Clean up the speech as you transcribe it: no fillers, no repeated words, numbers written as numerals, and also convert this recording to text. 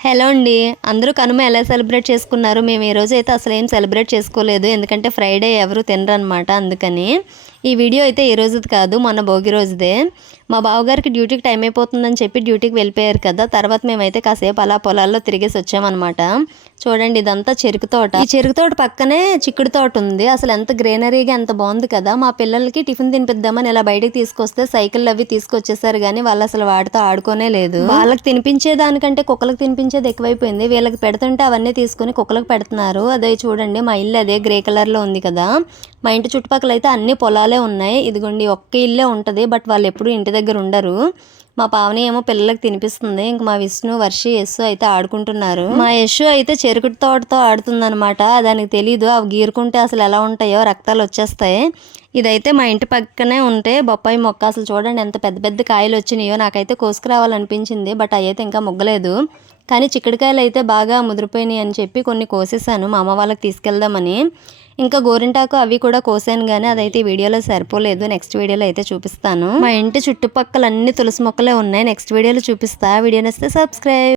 Hello అండి. అందరూ కనుమ ఎలా సెలబ్రేట్ చేసుకున్నారు? మేము ఈ రోజు అయితే అసలు ఏం సెలబ్రేట్ చేసుకోలేదు. ఎందుకంటే ఫ్రైడే ఎవరు తినరనమాట అందుకని. ఈ వీడియో అయితే ఈ రోజుది కాదు, మొన్న భోగి రోజుదే. మా బావగారికి డ్యూటీకి టైం అయిపోతుందని చెప్పి డ్యూటీకి వెళ్ళిపోయారు కదా! తర్వాత మేమైతే కాసేపు అలా పొలాల్లో తిరిగేసి వచ్చామనమాట. చూడండి ఇదంతా చెరుకు తోట. ఈ చెరుకు తోట పక్కనే చిక్కుడు తోట ఉంది. అసలు ఎంత గ్రీనరీగా ఎంత బాగుంది కదా! మా పిల్లలకి టిఫిన్ తినిపిద్దామని ఇలా బయటకు తీసుకొస్తే సైకిల్ అవి తీసుకొచ్చేసారు కానీ వాళ్ళు అసలు వాటితో ఆడుకోనే లేదు. వాళ్ళకి తినిపించే దానికంటే కుక్కలకు తినిపించేది ఎక్కువైపోయింది. వీళ్ళకి పెడుతుంటే అవన్నీ తీసుకుని కుక్కలకు పెడుతున్నారు. అదే చూడండి మా ఇల్లు అదే గ్రే కలర్లో ఉంది కదా! మా ఇంటి చుట్టుపక్కల అయితే అన్ని పొలాలే ఉన్నాయి. ఇదిగోండి ఒక్క ఇల్లే ఉంటుంది. బట్ వాళ్ళు ఎప్పుడు ఇంటి దగ్గర ఉండరు. మా పావని ఏమో పిల్లలకి తినిపిస్తుంది. ఇంక మా విష్ణు, వర్షి, యస్సు అయితే ఆడుకుంటున్నారు. మా యస్సు అయితే చెరుకు తోటతో ఆడుతుందనమాట. దానికి తెలీదు అవి గీరుకుంటే అసలు ఎలా ఉంటాయో, రక్తాలు వచ్చేస్తాయి. ఇదైతే మా ఇంటి పక్కనే ఉంటే బొప్పాయి మొక్క. అసలు చూడండి ఎంత పెద్ద పెద్ద కాయలు వచ్చినాయో. నాకైతే కోసుకురావాలనిపించింది. బట్ అయ్యైతే ఇంకా మొగ్గలేదు. కానీ చిక్కుడుకాయలు అయితే బాగా ముదిరిపోయినాయి అని చెప్పి కొన్ని కోసేసాను మా అమ్మ వాళ్ళకి తీసుకెళ్దామని. ఇంకా గోరింటాకు అవి కూడా కోసాను కానీ అదైతే వీడియోలో సరిపోలేదు. నెక్స్ట్ వీడియోలో అయితే చూపిస్తాను. మా ఇంటి చుట్టుపక్కల అన్ని తులసి మొక్కలే ఉన్నాయి. నెక్స్ట్ వీడియోలో చూపిస్తా. వీడియో నచ్చితే సబ్స్క్రైబ్.